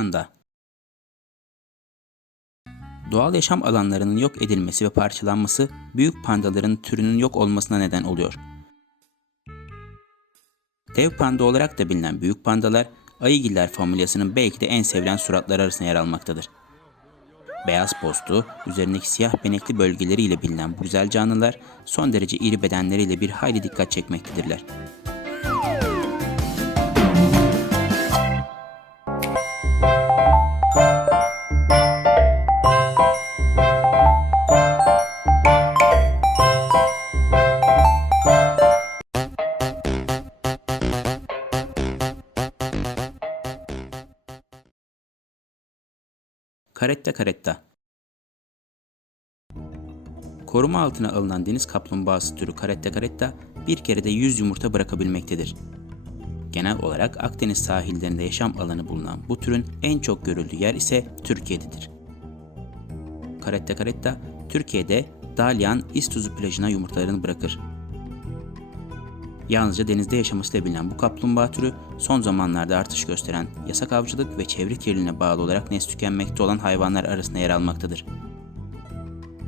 Panda Doğal yaşam alanlarının yok edilmesi ve parçalanması büyük pandaların türünün yok olmasına neden oluyor. Dev panda olarak da bilinen büyük pandalar ayıgiller familyasının belki de en sevilen suratları arasında yer almaktadır. Beyaz postu, üzerindeki siyah benekli bölgeleriyle bilinen bu güzel canlılar son derece iri bedenleriyle bir hayli dikkat çekmektedirler. Karetta karetta. Koruma altına alınan deniz kaplumbağası türü karetta karetta bir kerede 100 yumurta bırakabilmektedir. Genel olarak Akdeniz sahillerinde yaşam alanı bulunan bu türün en çok görüldüğü yer ise Türkiye'dedir. Karetta karetta Türkiye'de Dalyan İztuzu plajına yumurtalarını bırakır. Yalnızca denizde yaşamasıyla bilinen bu kaplumbağa türü son zamanlarda artış gösteren yasak avcılık ve çevre kirliliğine bağlı olarak nesli tükenmekte olan hayvanlar arasında yer almaktadır.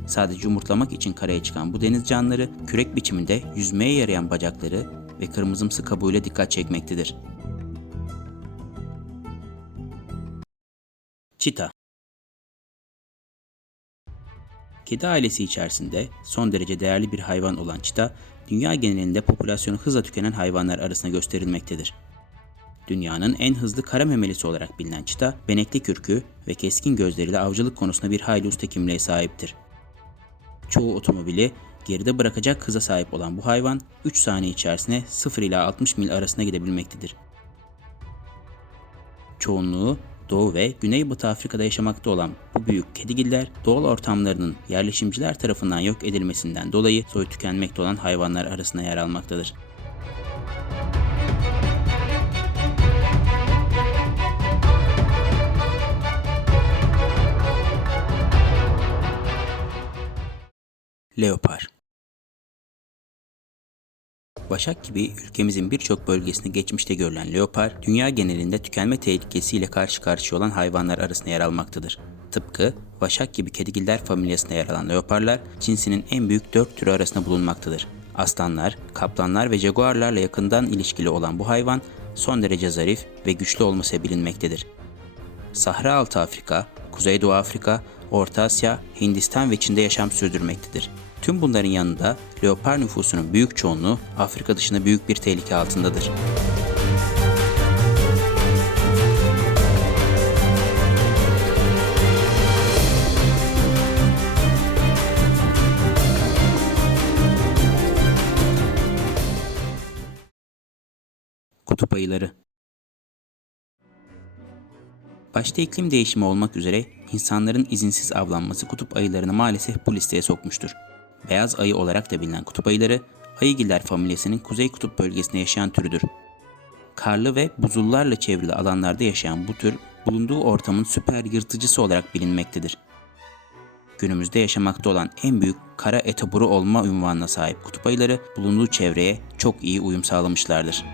Sadece yumurtlamak için karaya çıkan bu deniz canlıları kürek biçiminde yüzmeye yarayan bacakları ve kırmızımsı kabuğuyla dikkat çekmektedir. Çita Kedi ailesi içerisinde son derece değerli bir hayvan olan çita, dünya genelinde popülasyonu hızla tükenen hayvanlar arasında gösterilmektedir. Dünyanın en hızlı kara memelisi olarak bilinen çita, benekli kürkü ve keskin gözleriyle avcılık konusunda bir hayli usta kimliğe sahiptir. Çoğu otomobili geride bırakacak hıza sahip olan bu hayvan 3 saniye içerisinde 0 ila 60 mil arasında gidebilmektedir. Çoğunluğu Doğu ve Güneybatı Afrika'da yaşamakta olan bu büyük kedigiller doğal ortamlarının yerleşimciler tarafından yok edilmesinden dolayı soyu tükenmekte olan hayvanlar arasında yer almaktadır. Leopar Başak gibi ülkemizin birçok bölgesinde geçmişte görülen leopar, dünya genelinde tükenme tehlikesiyle karşı karşıya olan hayvanlar arasında yer almaktadır. Tıpkı Vaşak gibi kedigiller familyasında yer alan leoparlar, cinsinin en büyük dört türü arasında bulunmaktadır. Aslanlar, kaplanlar ve jaguarlarla yakından ilişkili olan bu hayvan, son derece zarif ve güçlü olması bilinmektedir. Sahra altı Afrika, Kuzeydoğu Afrika, Orta Asya, Hindistan ve Çin'de yaşam sürdürmektedir. Tüm bunların yanında leopar nüfusunun büyük çoğunluğu Afrika dışında büyük bir tehlike altındadır. Kutup ayıları Başta iklim değişimi olmak üzere insanların izinsiz avlanması kutup ayılarını maalesef bu listeye sokmuştur. Beyaz ayı olarak da bilinen kutup ayıları, ayıgiller familyasının kuzey kutup bölgesinde yaşayan türüdür. Karlı ve buzullarla çevrili alanlarda yaşayan bu tür, bulunduğu ortamın süper yırtıcısı olarak bilinmektedir. Günümüzde yaşamakta olan en büyük kara etoburu olma unvanına sahip kutup ayıları bulunduğu çevreye çok iyi uyum sağlamışlardır.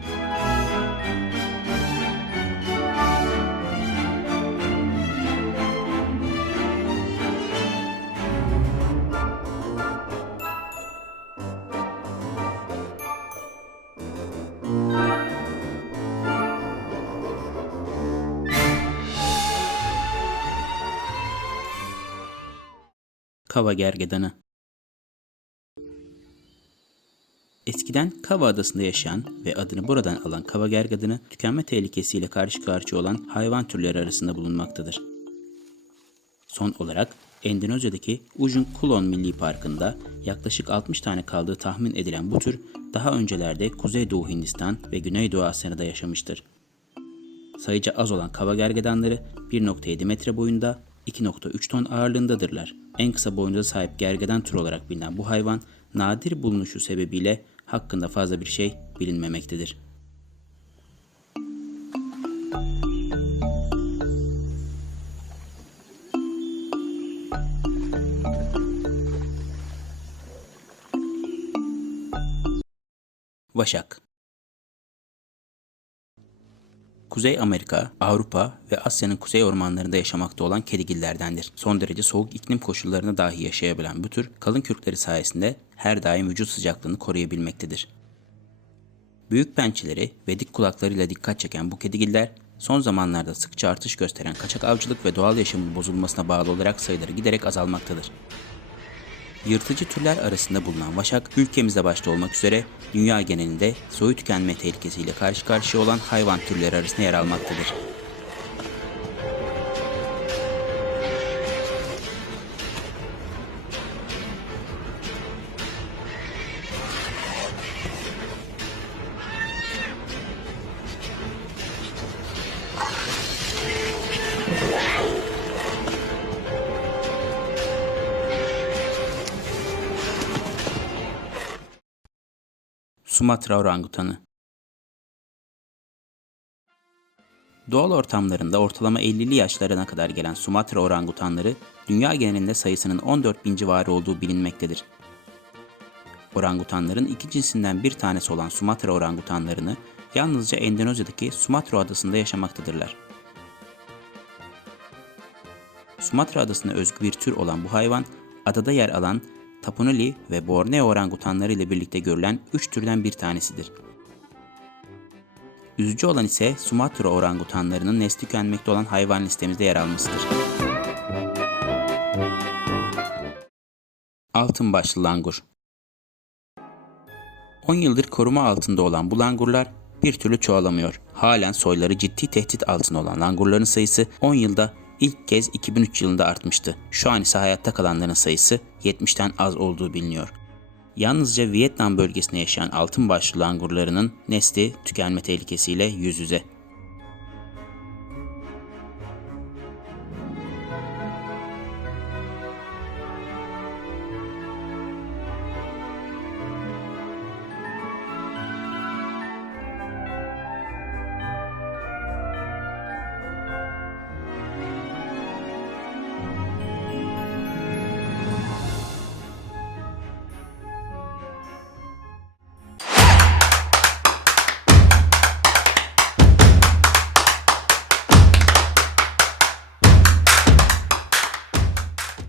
Kava gergedanı. Eskiden Kava Adası'nda yaşayan ve adını buradan alan kava gergedanı tükenme tehlikesiyle karşı karşıya olan hayvan türleri arasında bulunmaktadır. Son olarak Endonezya'daki Ujung Kulon Milli Parkı'nda yaklaşık 60 tane kaldığı tahmin edilen bu tür daha öncelerde Kuzeydoğu Hindistan ve Güneydoğu Asya'da yaşamıştır. Sayıca az olan kava gergedanları 1.7 metre boyunda 2.3 ton ağırlığındadırlar. En kısa boynuza sahip gergedan türü olarak bilinen bu hayvan nadir bulunuşu sebebiyle hakkında fazla bir şey bilinmemektedir. Vaşak Kuzey Amerika, Avrupa ve Asya'nın kuzey ormanlarında yaşamakta olan kedigillerdendir. Son derece soğuk iklim koşullarında dahi yaşayabilen bu tür kalın kürkleri sayesinde her daim vücut sıcaklığını koruyabilmektedir. Büyük pençeleri ve dik kulaklarıyla dikkat çeken bu kedigiller son zamanlarda sıkça artış gösteren kaçak avcılık ve doğal yaşamın bozulmasına bağlı olarak sayıları giderek azalmaktadır. Yırtıcı türler arasında bulunan vaşak, ülkemizde başta olmak üzere dünya genelinde soyu tükenme tehlikesiyle karşı karşıya olan hayvan türleri arasında yer almaktadır. Sumatra orangutanı Doğal ortamlarında ortalama 50'li yaşlarına kadar gelen Sumatra orangutanları dünya genelinde sayısının 14 bin civarı olduğu bilinmektedir. Orangutanların iki cinsinden bir tanesi olan Sumatra orangutanlarını yalnızca Endonezya'daki Sumatra adasında yaşamaktadırlar. Sumatra adasına özgü bir tür olan bu hayvan, adada yer alan Tapanuli ve Borneo orangutanları ile birlikte görülen üç türden bir tanesidir. Üzücü olan ise Sumatra orangutanlarının nesli tükenmekte olan hayvan listemizde yer almasıdır. Altın başlı langur 10 yıldır koruma altında olan bu langurlar bir türlü çoğalamıyor. Halen soyları ciddi tehdit altında olan langurların sayısı 10 yılda ilk kez 2003 yılında artmıştı. Şu an ise hayatta kalanların sayısı 70'ten az olduğu biliniyor. Yalnızca Vietnam bölgesinde yaşayan altın başlı langurlarının nesli tükenme tehlikesiyle yüz yüze.